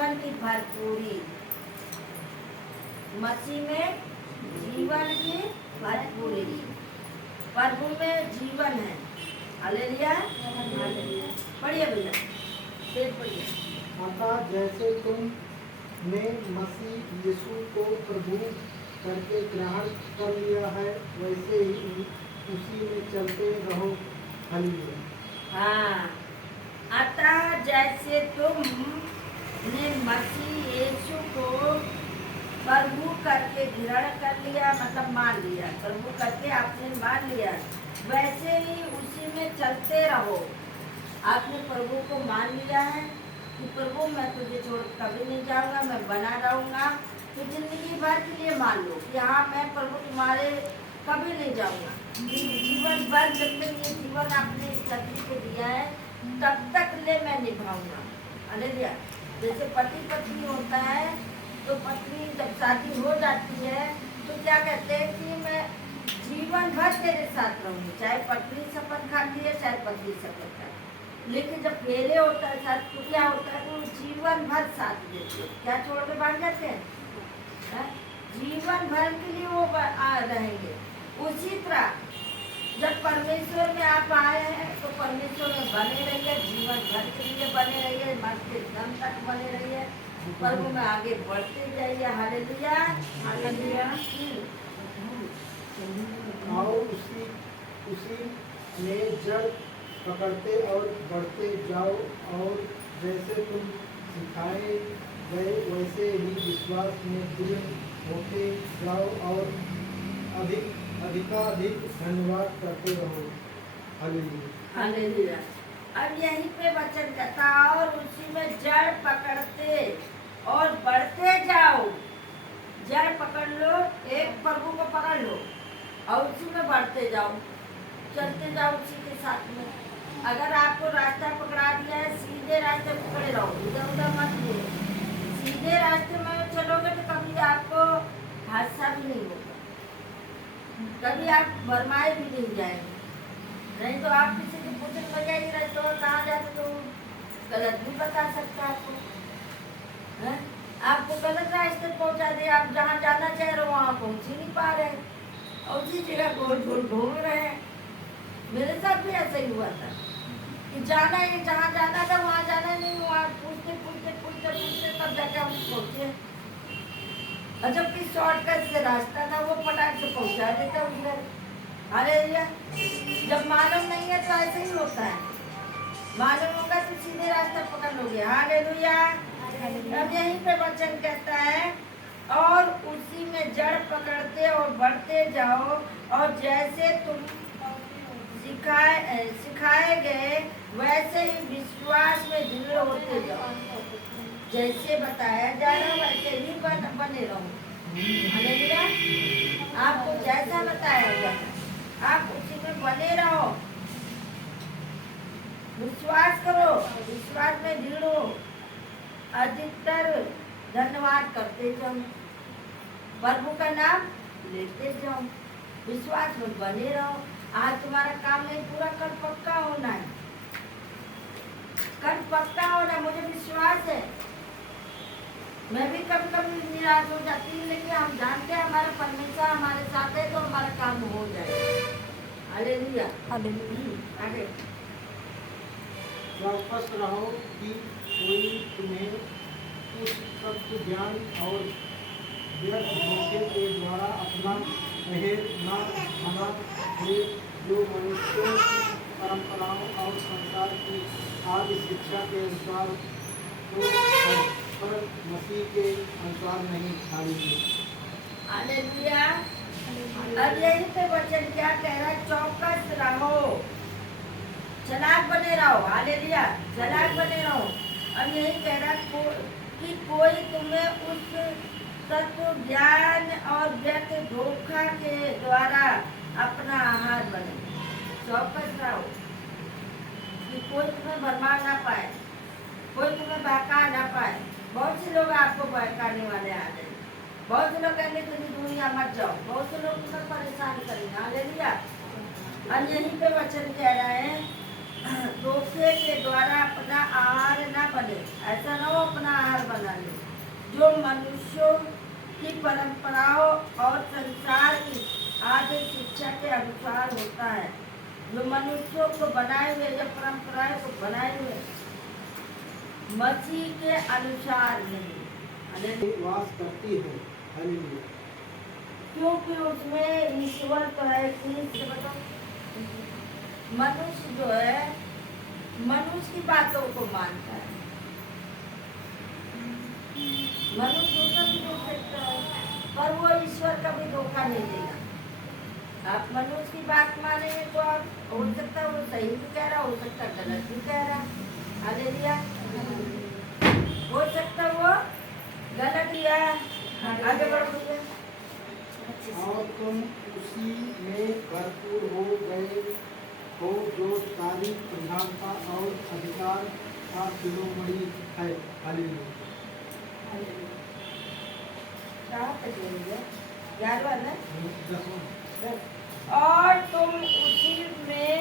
जीवन की भरपूरी, मसीह में जीवन की भरपूरी, प्रभु में जीवन है। हालेलुया। पढ़िए भैया, फिर पढ़िए। अतः जैसे तुमने मसीह यीशु को प्रभु करके ग्रहण कर लिया है, वैसे ही उसी में चलते रहो। हालेलुया। हाँ, अतः जैसे तुमने मसीह यीशु को प्रभु करके ग्रहण कर लिया, मतलब मान लिया, प्रभु करके आपने मान लिया, वैसे ही उसी में चलते रहो। आपने प्रभु को मान लिया है कि प्रभु मैं तुझे छोड़ कभी नहीं जाऊंगा, मैं बना रहूंगा, तो जिंदगी भर के लिए मान लो कि हाँ मैं प्रभु तुम्हारे कभी नहीं जाऊंगा। जीवन भर जब तक ये जीवन आपने इस धरती को दिया है तब तक ले मैं निभाऊंगा। हालेलुया। जैसे पति पत्नी होता है तो पत्नी जब शादी हो जाती है तो क्या कहते हैं कि मैं जीवन भर तेरे साथ रहूंगी, चाहे पत्नी शपथ खाती है चाहे पति शपथ खाती है। लेकिन जब फेरे होता है, साथ कुटिया होता है, तो जीवन भर साथ देते हैं। क्या छोड़ के भाग जाते हैं? जीवन भर के लिए वो रहेंगे। उसी तरह जब परमेश्वर में आप आए हैं तो परमेश्वर में बने रहिए, जीवन भर के लिए बने रहिए, मरते दम तक बने रहिए, प्रभु में आगे बढ़ते जाइए। Hallelujah, hallelujah. और उसी में जड़ पकड़ते और बढ़ते जाओ, और जैसे तुम सिखाए गए वैसे ही विश्वास में दृढ़ होते जाओ, और अधिकाधिक धन्यवाद करते रहो। हालेलुया। हालेलुया। अब यहीं पे वचन कहता, और उसी में जड़ पकड़ते और बढ़ते जाओ। जड़ पकड़ लो, एक प्रभु को पकड़ लो और उसी में बढ़ते जाओ, चलते जाओ उसी के साथ में। अगर आपको रास्ता पकड़ा दिया है, सीधे रास्ते पकड़े रहो, इधर उधर मत ले। सीधे रास्ते में चलोगे तो कभी आपको हादसा भी नहीं होगा, कभी आप भरमाए भी नहीं जाएंगे। नहीं तो आप किसी को पूछने लगे ही रहे तो कहाँ जाते, तो गलत भी बता सकता है आपको, है? आपको गलत रास्ते पहुँचा दे, आप जहाँ जाना चाह रहे हो वहाँ पहुँच ही नहीं पा रहे और उसी जगह गोल गोल घूम रहे हैं। मेरे साथ भी ऐसा ही हुआ था कि जाना है, जहाँ जाना था वहाँ जाना नहीं, वहाँ पूछते पूछते पूछते पूछते तब जाके हम पहुँचे। और जबकि शॉर्टकट से रास्ता था, वो फटाक से पहुँचा देता उधर। हालेलुया। जब मालूम नहीं है तो ऐसे ही होता है, मालूम होगा तो सीधे रास्ता पकड़ लोगे। हालेलुया। अब यहीं पे वचन कहता है, और उसी में जड़ पकड़ते और बढ़ते जाओ, और जैसे तुम सिखाए गए वैसे ही विश्वास में दृढ़ होते जाओ। जैसे बताया जा रहा वैसे ही बने रहो। हालेलुया। आपको जैसा बताया गया आप उसी में बने रहो, विश्वास करो, विश्वास में दृढ़ हो, अधिकतर धन्यवाद करते जाओ, प्रभु का नाम लेते जाओ, विश्वास में बने रहो। आज तुम्हारा काम नहीं पूरा, कल पक्का होना है, कल पक्का होना, मुझे विश्वास है। मैं भी कभी कभी निराश हो जाती हूँ, लेकिन हम जानते हैं हमारा परमेश्वर हमारे साथ है तो हमारा काम हो जाएगा। हालेलुया। हालेलुया। आगे चौकस रहो कि कोई तुम्हें उस तत्व ज्ञान और व्यर्थ धोखे के द्वारा अपना मेहर न बना दे, जो मनुष्यों की परंपराओं और संसार की आदि शिक्षा के अनुसार तो है, पर मसीह के अनुसार नहीं। हालेलुया। अब यही पे वचन क्या कह रहा है? चौकस रहो, चालाक बने रहो। हालेलुया, चालाक बने रहो। अब यही कह रहा है कि कोई तुम्हें उस तत्व ज्ञान और व्यर्थ धोखा के द्वारा अपना आहार बने। चौकस रहो कि कोई तुम्हें भरमा ना पाए, कोई तुम्हें बहका ना पाए। बहुत से लोग आपको बहकाने वाले आ जाएंगे, बहुत से लोग कहेंगे तुम दुनिया मत जाओ, बहुत से लोग तुम्हें परेशान करेंगे। हालेलुया। और यहीं पे वचन कह रहा है धोखे के द्वारा अपना आहार न बने, ऐसा न हो अपना आहार बना ले, जो मनुष्यों की परंपराओं और संसार की आदि शिक्षा के अनुसार होता है, जो मनुष्यों को बनाए हुए या परंपराएं को बनाए हुए मसीह के अनुसार नहीं। हालेलुया। वास करती है। हालेलुया। क्योंकि उसमें ईश्वर तो है कि मनुष्य जो है मनुष्य की बातों को मानता है। मनुष्य धोखा भी दे सकता है, पर वो ईश्वर कभी धोखा नहीं देगा। आप मनुष्य की बात मानेंगे तो आप हो सकता है वो सही भी कह रहा, हो सकता है गलत भी कह रहा। हालेलुया। हो सकता है वो गलत ही है। आगे बढ़ो भैया। और तुम उसी में भरपूर हो गए हो, जो सारी प्रधानता और अधिकार का शिरोमणि है। हालेलुया। कहाँ पे जोड़ेंगे? 11वां ना? 10वां। और तुम उसी में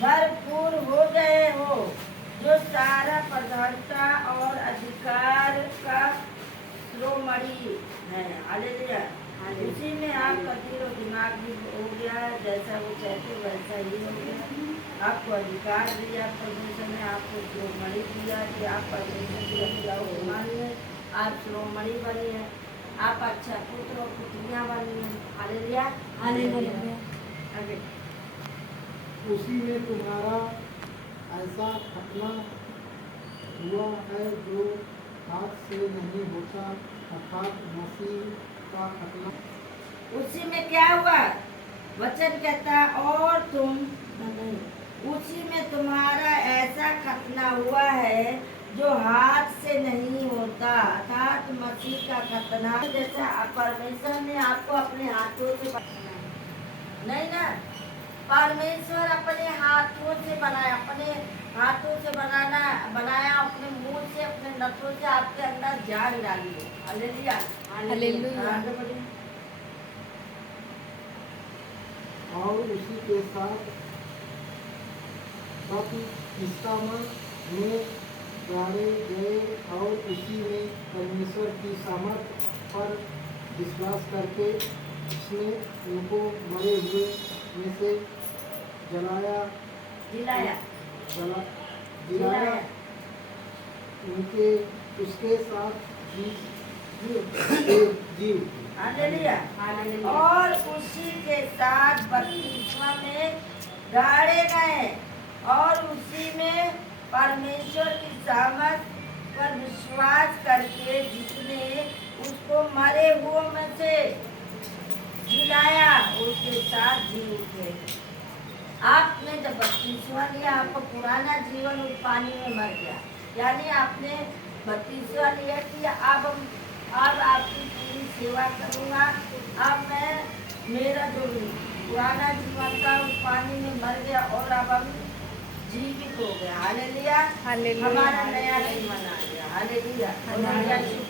भरपूर हो गए हो, जो सारा प्रधानता और अधिकार का शिरोमणि है। हालेलुया। उसी में आपका दिल और दिमाग भी हो गया, जैसा वो चाहते वैसा ही हो गया। आपको अधिकार दिया परमेश्वर ने, आपको शिरोमणि दिया कि आप परमेश्वर की रक्षा को मानिए, आप शिरोमणि बनी है, आप अच्छा पुत्र और पुत्रियां बनी हैं। हालेलुया। हालेलुया। आगे। उसी में तुम्हारा ऐसा खतना हुआ है जो हाथ से नहीं होता, अर्थात मसीह का खतना। उसी में क्या हुआ? वचन कहता है और तुम उसी में तुम्हारा ऐसा खतना हुआ है जो हाथ से नहीं होता, अर्थात मसीह का खतना। जैसा परमेश्वर ने आपको अपने हाथों से नहीं ना, परमेश्वर अपने हाथों से बनाया, अपने हाथों से बनाया, अपने मुंह से, अपने नसों से आपके अंदर जान डाली है। हालेलुया। हालेलुया। आगे बढ़िए। और उसी के साथ बपतिस्मा में गाड़े गए और उसी में परमेश्वर की सामर्थ पर विश्वास करके उसने उनको मरे हुए में से जिलाया जिलाया उनके उसके साथ जीव हालेलुया। और उसी के साथ बपतिस्मा में गाड़े गए और उसी में परमेश्वर की सामर्थ पर विश्वास करके जिसने उसको मरे हुए में से जिलाया, उसके साथ जी उठे। आपने जब बपतिस्मा लिया, आपका पुराना जीवन उस पानी में मर गया, यानी आपने बपतिस्मा लिया कि अब आपकी पूरी सेवा करूँगा। अब मैं मेरा जो पुराना जीवन था उस पानी में मर गया और अब हम जीवित हो गया। हालेलुया। हालेलुया। हमारा नया जीवन आ गया। हालेलुया। और हम यीशु